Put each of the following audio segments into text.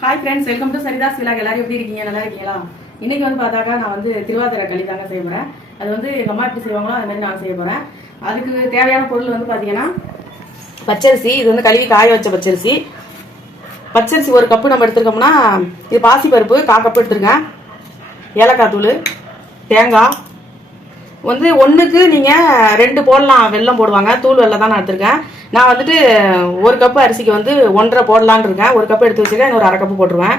Hi friends, welcome to Saritha's vlog. எல்லாரும் எப்படி இருக்கீங்க? நல்லா இருக்கீங்களா? இன்னைக்கு வந்து பார்த்தாக்கா நான் வந்து திருவாதிரை களி தாங்க செய்ய போகிறேன். அது வந்து எங்கள் அம்மா எப்படி செய்வாங்களோ அது மாதிரி நான் செய்ய போகிறேன். அதுக்கு தேவையான பொருள் வந்து பார்த்தீங்கன்னா பச்சரிசி. இது வந்து கழுவி காய வச்ச பச்சரிசி. பச்சரிசி ஒரு கப்பு நம்ம எடுத்துருக்கோம்னா இது பாசிப்பருப்பு 1/4 கப்பு எடுத்துருக்கேன். ஏலக்காய் தூள், தேங்காய் வந்து ஒன்றுக்கு நீங்கள் 2 போடலாம். வெல்லம் போடுவாங்க, தூள் வெல்லம் தான் நான் எடுத்துருக்கேன். நான் வந்துட்டு 1 கப்பு அரிசிக்கு வந்து 1.5 போடலான்னு இருக்கேன். 1 கப்பு எடுத்து வச்சுருக்கேன், இன்னொரு 1/2 கப்பு போட்டுருவேன்.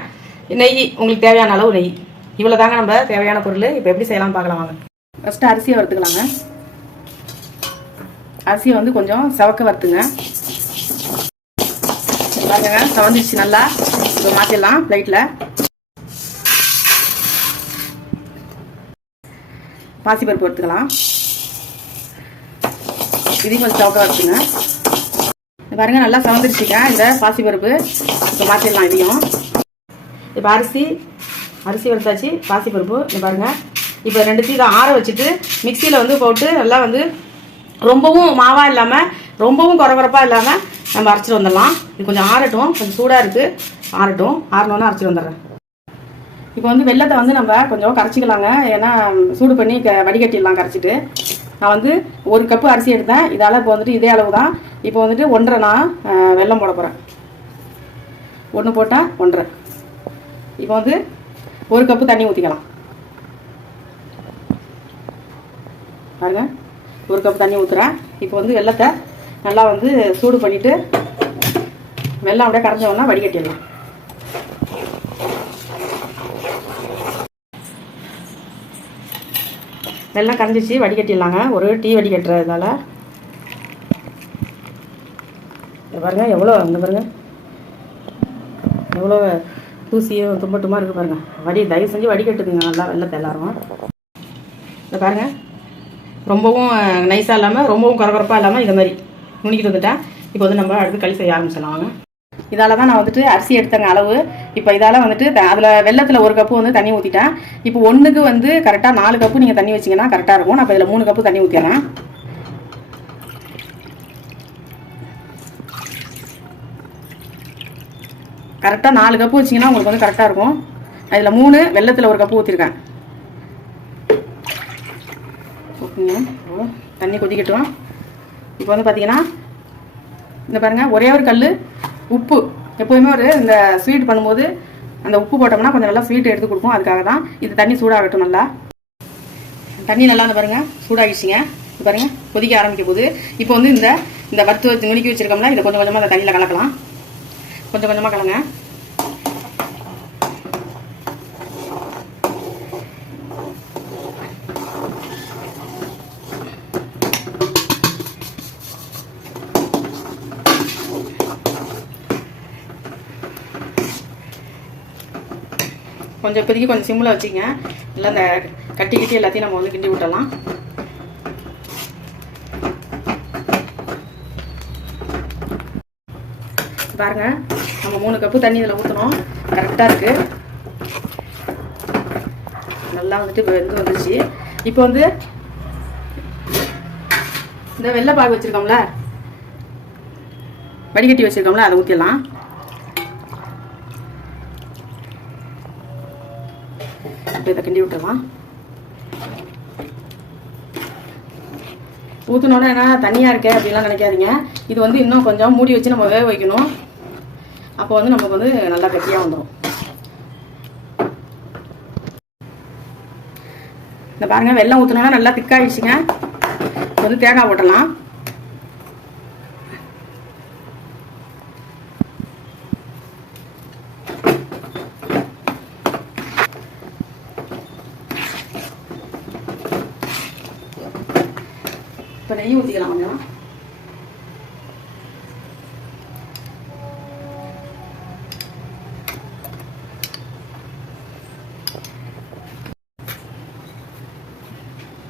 நெய் உங்களுக்கு தேவையான அளவு நெய். இவ்வளோ தாங்க நம்ம தேவையான பொருள். இப்போ எப்படி செய்யலாம் பார்க்கலாம் வாங்க. ஃபஸ்ட்டு அரிசியை வறுத்துக்கலாங்க. அரிசியை வந்து கொஞ்சம் சவக்க வறுத்துங்க. பாருங்க, சவந்துச்சு நல்லா. இப்போ மாற்றிடலாம் பிளேட்டில். பாசிப்பருப்பு வறுத்துக்கலாம். இதையும் கொஞ்சம் சவக்க வறுத்துங்க. பாருங்க, நல்லா சவந்துருச்சுங்க இந்த பாசிப்பருப்பு. இப்போ மாற்றிடலாம் இதையும். இப்போ அரிசி வறுத்தாச்சு, பாசிப்பருப்பு. இது பாருங்க. இப்போ 2 இதை ஆற வச்சுட்டு மிக்சியில் வந்து போட்டு நல்லா வந்து ரொம்பவும் மாவாக இல்லாமல் ரொம்பவும் குறகுறப்பாக இல்லாமல் நம்ம அரைச்சிட்டு வந்துடலாம். இது கொஞ்சம் ஆறட்டும், கொஞ்சம் சூடாக இருக்குது, ஆறட்டும். ஆறணுன்னா அரைச்சிட்டு வந்துடுறேன். இப்போ வந்து வெல்லத்தை வந்து நம்ம கொஞ்சம் கரைச்சிக்கலாங்க. ஏன்னா சூடு பண்ணி வடிகட்டிடலாம் கரைச்சிட்டு. நான் வந்து 1 கப்பு அரிசி எடுத்தேன். இதால் இப்போ வந்துட்டு இதே அளவு தான். இப்போ வந்துட்டு 1.5 நான் வெல்லம் போட போகிறேன். 1 போட்டால் 1.5. இப்போ வந்து 1 கப்பு தண்ணி ஊற்றிக்கலாம். பாருங்க, 1 கப்பு தண்ணி ஊற்றுறேன். இப்போ வந்து வெல்லத்தை நல்லா வந்து சூடு பண்ணிவிட்டு வெல்லம் அப்படியே கரைஞ்சோன்னா வடிகட்டிடலாம். வெல்லம் கரைஞ்சிச்சு, வடிகட்டிடலாங்க. ஒரு டீ வடிகட்டுறதுனால பாருங்க எவ்வளோ, இந்த பாருங்க எவ்வளோ தூசியும் தும்பட்டுமா இருக்குது பாருங்க. தயவு செஞ்சு வடிகட்டுதுங்க நல்லா வெல்லத்தை எல்லாரும். இந்த பாருங்க, ரொம்பவும் நைஸாக இல்லாமல் ரொம்பவும் குறகுறப்பாக இல்லாமல் இந்த மாதிரி நுணுக்கிட்டு வந்துட்டேன். இப்போ வந்து நம்ம அடுத்து களி செய்ய ஆரம்பிச்சிடலாம் வாங்க. இதால் தான் நான் வந்துட்டு அரிசி எடுத்தங்க அளவு. இப்போ இதால் வந்துட்டு அதில் வெல்லத்தில் 1 கப்பு வந்து தண்ணி ஊற்றிட்டேன். இப்போ 1க்கு வந்து கரெக்டாக 4 கப்பு நீங்கள் தண்ணி வச்சிங்கன்னா கரெக்டாக இருக்கும். நான் இப்போ இதில் 3 கப்பு தண்ணி ஊற்றிடுறேன். கரெக்டாக 4 கப்பு வச்சிங்கன்னா உங்களுக்கு வந்து கரெக்டாக இருக்கும். அதில் 3 வெல்லத்தில் 1 கப்பு ஊற்றிருக்கேன். ஓகேங்க, தண்ணி கொதிக்கட்டும். இப்போ வந்து பார்த்தீங்கன்னா இந்த பாருங்கள், ஒரே ஒரு கல் உப்பு. எப்போயுமே இந்த ஸ்வீட் பண்ணும்போது அந்த உப்பு போட்டோம்னா கொஞ்சம் நல்லா ஸ்வீட் எடுத்து கொடுக்கும். அதுக்காக தான். இது தண்ணி சூடாகட்டும். நல்லா தண்ணி நல்லா இந்த பாருங்கள் சூடாகிடுச்சிங்க. இது பாருங்கள் கொதிக்க ஆரம்பிக்க போகுது. இப்போ வந்து இந்த வறுத்து வச்சு நுணுக்கி வச்சுருக்கோம்னா இதை கொஞ்சம் கொஞ்சமாக அந்த தண்ணியில் கலக்கலாம். கொஞ்சம் கொஞ்சமாக கலங்க. கொஞ்சம் இப்போதைக்கு கொஞ்சம் சிம்மில் வச்சுங்க. இல்லை இந்த கட்டி எல்லாத்தையும் நம்ம வந்து கிண்டி விட்டலாம். பாருங்க, நம்ம 3 கப்பு தண்ணி இதில் ஊற்றணும். கரெக்டாக இருக்குது. நல்லா வந்துட்டு வெந்து வந்துச்சு. இப்போ வந்து இந்த வெள்ளை பாகு வச்சுருக்கோம்ல, வடிகட்டி வச்சுருக்கோம்ல, அதை ஊற்றிடலாம். இதை கிண்டி விட்டுடலாம். ஊற்றினோன்னா என்ன தண்ணியாக இருக்கே அப்படின்லாம் நினைக்காதீங்க. இது வந்து இன்னும் கொஞ்சம் மூடி வச்சு நம்ம வேக வைக்கணும். அப்போ வந்து நமக்கு வந்து நல்லா கட்டியாக வந்துடும். இந்த பாருங்க, வெல்லம் ஊற்றினோன்னா நல்லா திக்காகிடுச்சுங்க. இப்போ வந்து தேங்காய் போட்டலாம். இப்போ நெய் ஊற்றிக்கலாம் கொஞ்சம்.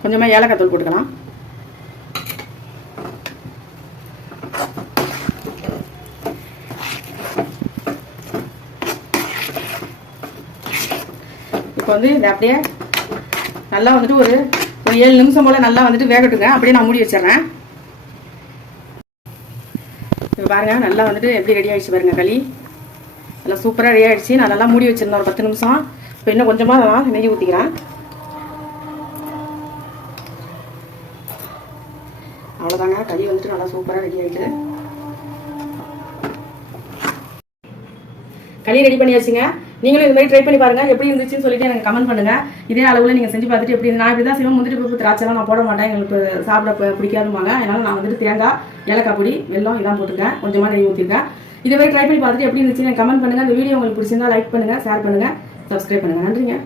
கொஞ்சமாக ஏலக்காய் தூள் போட்டுக்கலாம். இப்போ வந்து இதை அப்படியே நல்லா வந்துட்டு ஒரு 7 நிமிஷம் போல் நல்லா வந்துட்டு வேகட்டுங்க. அப்படியே நான் மூடி வச்சிடுறேன். இப்போ பாருங்க நல்லா வந்துட்டு எப்படி ரெடி ஆயிடுச்சு பாருங்க களி. நல்லா சூப்பராக ரெடி ஆகிடுச்சு. நான் நல்லா மூடி வச்சுருந்தேன் ஒரு 10 நிமிஷம். இப்போ இன்னும் கொஞ்சமாக நான் நெய் ஊற்றிக்கிறேன். அவ்வளோதாங்க, கறி வந்துட்டு நல்லா சூப்பராக ரெடி ஆகிட்டு. களி ரெடி பண்ணியாச்சுங்க. நீங்களும் இது மாதிரி ட்ரை பண்ணி பாருங்க. எப்படி இருந்துச்சுன்னு சொல்லிட்டு எனக்கு கமெண்ட் பண்ணுங்க. இதே அளவில் நீங்கள் செஞ்சு பார்த்துட்டு எப்படி நான் இப்படி தான் செய்வேன். முந்திரி பருப்பு திராட்சைலாம் நான் போட மாட்டேன், எங்களுக்கு சாப்பிட பிடிக்காதுமாங்க. அதனால நான் வந்துட்டு தேங்காய், ஏலக்காய் பொடி, வெல்லம் இதான் போட்டுருக்கேன். கொஞ்சமாக நெய் ஊற்றிருக்கேன். இதே மாதிரி ட்ரை பண்ணி பார்த்துட்டு எப்படி இருந்துச்சுன்னு எனக்கு கமெண்ட் பண்ணுங்க. இந்த வீடியோ உங்களுக்கு பிடிச்சிருந்தா லைக் பண்ணுங்க, ஷேர் பண்ணுங்க, சப்ஸ்கிரைப் பண்ணுங்க. நன்றிங்க.